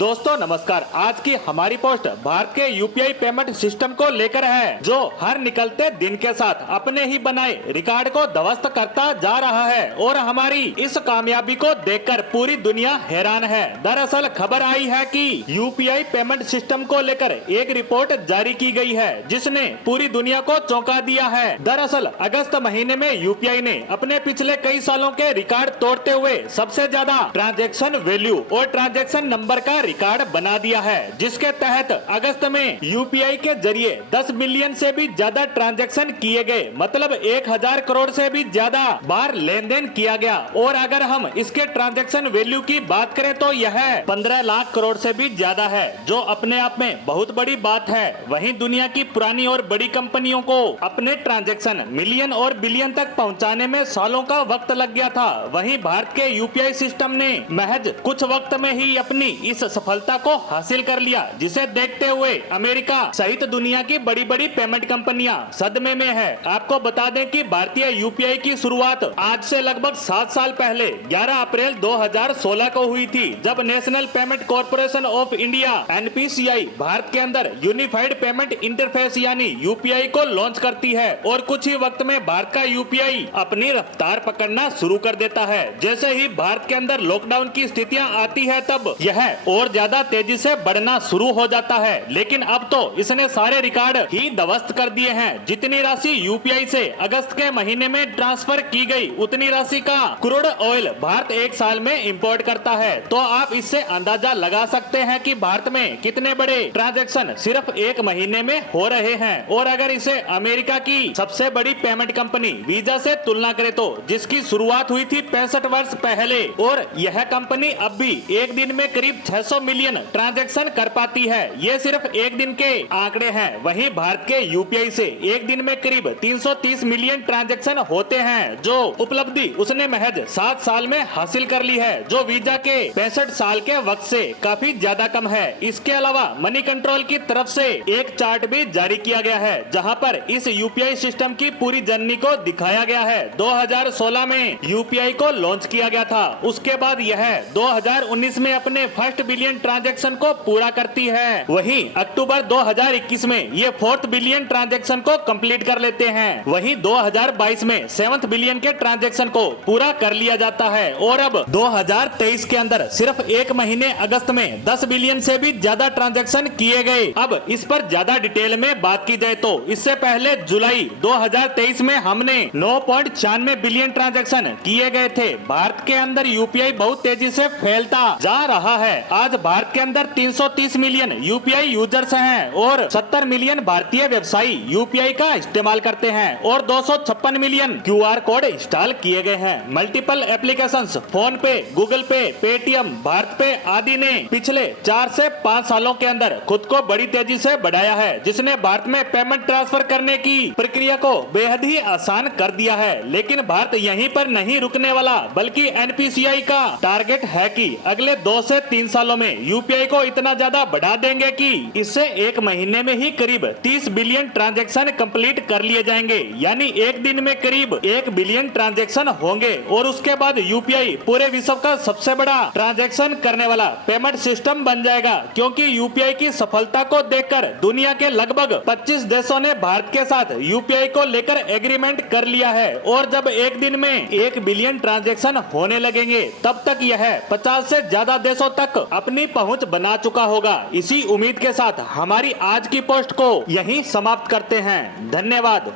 दोस्तों नमस्कार। आज की हमारी पोस्ट भारत के यूपीआई पेमेंट सिस्टम को लेकर है, जो हर निकलते दिन के साथ अपने ही बनाए रिकॉर्ड को ध्वस्त करता जा रहा है और हमारी इस कामयाबी को देखकर पूरी दुनिया हैरान है। दरअसल खबर आई है कि यूपीआई पेमेंट सिस्टम को लेकर एक रिपोर्ट जारी की गई है, जिसने पूरी दुनिया को चौंका दिया है। दरअसल अगस्त महीने में यूपीआई ने अपने पिछले कई सालों के रिकॉर्ड तोड़ते हुए सबसे ज्यादा ट्रांजैक्शन वैल्यू और ट्रांजैक्शन नंबर का रिकॉर्ड बना दिया है, जिसके तहत अगस्त में यूपीआई के जरिए 10 बिलियन से भी ज्यादा ट्रांजैक्शन किए गए, मतलब 1000 करोड़ से भी ज्यादा बार लेन देन किया गया। और अगर हम इसके ट्रांजैक्शन वैल्यू की बात करें तो यह 15 लाख करोड़ से भी ज्यादा है, जो अपने आप में बहुत बड़ी बात है। वहीं दुनिया की पुरानी और बड़ी कंपनियों को अपने ट्रांजैक्शन मिलियन और बिलियन तक पहुंचाने में सालों का वक्त लग गया था। वहीं भारत के यूपीआई सिस्टम ने महज कुछ वक्त में ही अपनी इस सफलता को हासिल कर लिया, जिसे देखते हुए अमेरिका सहित दुनिया की बड़ी बड़ी पेमेंट कंपनियां सदमे में है। आपको बता दें कि भारतीय यूपीआई की शुरुआत आज से लगभग 7 साल पहले 11 अप्रैल 2016 को हुई थी, जब national payment corporation of India NPCI Bharat के अंदर यूनिफाइड पेमेंट इंटरफेस यानी यूपीआई को लॉन्च करती है। और कुछ ही वक्त में भारत का यूपीआई अपनी रफ्तार पकड़ना शुरू कर देता है। जैसे ही भारत के अंदर लॉकडाउन की स्थितियां आती है, तब यह और ज्यादा तेजी से बढ़ना शुरू हो जाता है। लेकिन अब तो इसने सारे रिकॉर्ड ही ध्वस्त कर दिए हैं। जितनी राशि यूपीआई से अगस्त के महीने में ट्रांसफर की गई, उतनी राशि का क्रूड ऑयल भारत एक साल में इंपोर्ट करता है। तो आप इससे अंदाजा लगा सकते हैं कि भारत में कितने बड़े ट्रांजैक्शन सिर्फ एक महीने में हो रहे हैं। और अगर इसे अमेरिका की सबसे बड़ी पेमेंट कंपनी वीजा से तुलना करें, तो जिसकी शुरुआत हुई थी 65 वर्ष पहले, और यह कंपनी अब भी एक दिन में करीब 600 मिलियन ट्रांजैक्शन कर पाती है। ये सिर्फ एक दिन के आंकड़े हैं। वहीं भारत के यूपीआई से एक दिन में करीब 330 मिलियन ट्रांजैक्शन होते हैं, जो उपलब्धि उसने महज 7 साल में हासिल कर ली है, जो वीजा के 65 साल के वक्त से काफी ज्यादा कम है। इसके अलावा मनी कंट्रोल की तरफ से एक चार्ट भी जारी किया गया है, जहां पर इस यूपीआई सिस्टम की पूरी जर्नी को दिखाया गया है। 2016 में यूपीआई को लॉन्च किया गया था। उसके बाद यह 2019 में अपने फर्स्ट बिलियन ट्रांजैक्शन को पूरा करती है। वहीं अक्टूबर 2021 में ये 4th बिलियन ट्रांजैक्शन को कंप्लीट कर लेते हैं। वहीं 2022 में 7th बिलियन के ट्रांजैक्शन को पूरा कर लिया जाता है। और अब 2023 के अंदर सिर्फ एक महीने अगस्त में 10 बिलियन से भी ज्यादा ट्रांजैक्शन किए गए। अब इस पर ज्यादा डिटेल में बात की जाए तो इससे पहले जुलाई 2023 में हमने 9.96 बिलियन ट्रांजैक्शन किए गए थे। भारत के अंदर यूपीआई बहुत तेजी से फैलता जा रहा है। आज भारत के अंदर 330 मिलियन यूपीआई यूजर्स हैं और 70 मिलियन भारतीय व्यवसायी यूपीआई का इस्तेमाल करते हैं और 256 मिलियन क्यूआर कोड इंस्टॉल किए गए हैं। मल्टीपल एप्लीकेशंस फोन पे, गूगल पे, पेटीएम, भारत पे आदि ने पिछले 4 से 5 सालों के अंदर खुद को बड़ी तेजी से बढ़ाया है, जिसने भारत में पेमेंट ट्रांसफर करने की प्रक्रिया को बेहद ही आसान कर दिया है। लेकिन भारत यहीं पर नहीं रुकने वाला, बल्कि एनपीसीआई का टारगेट है कि अगले 2 से 3 सालों में यूपीआई को इतना ज्यादा बढ़ा देंगे कि इससे एक महीने में ही करीब 30 बिलियन ट्रांजैक्शन कंप्लीट कर लिए जाएंगे। यानी एक दिन में करीब 1 बिलियन ट्रांजैक्शन होंगे और उसके बाद यूपीआई पूरे विश्व का सबसे बड़ा ट्रांजैक्शन करने वाला पेमेंट सिस्टम बन जाएगा। क्योंकि यूपीआई की सफलता को देखकर दुनिया के लगभग 25 देशों ने भारत के साथ यूपीआई को लेकर एग्रीमेंट कर लिया है। और जब एक दिन में 1 बिलियन ट्रांजैक्शन होने लगेंगे, तब तक यह 50 से ज्यादा देशों तक अपनी पहुंच बना चुका होगा। इसी उम्मीद के साथ हमारी आज की पोस्ट को यहीं समाप्त करते हैं। धन्यवाद।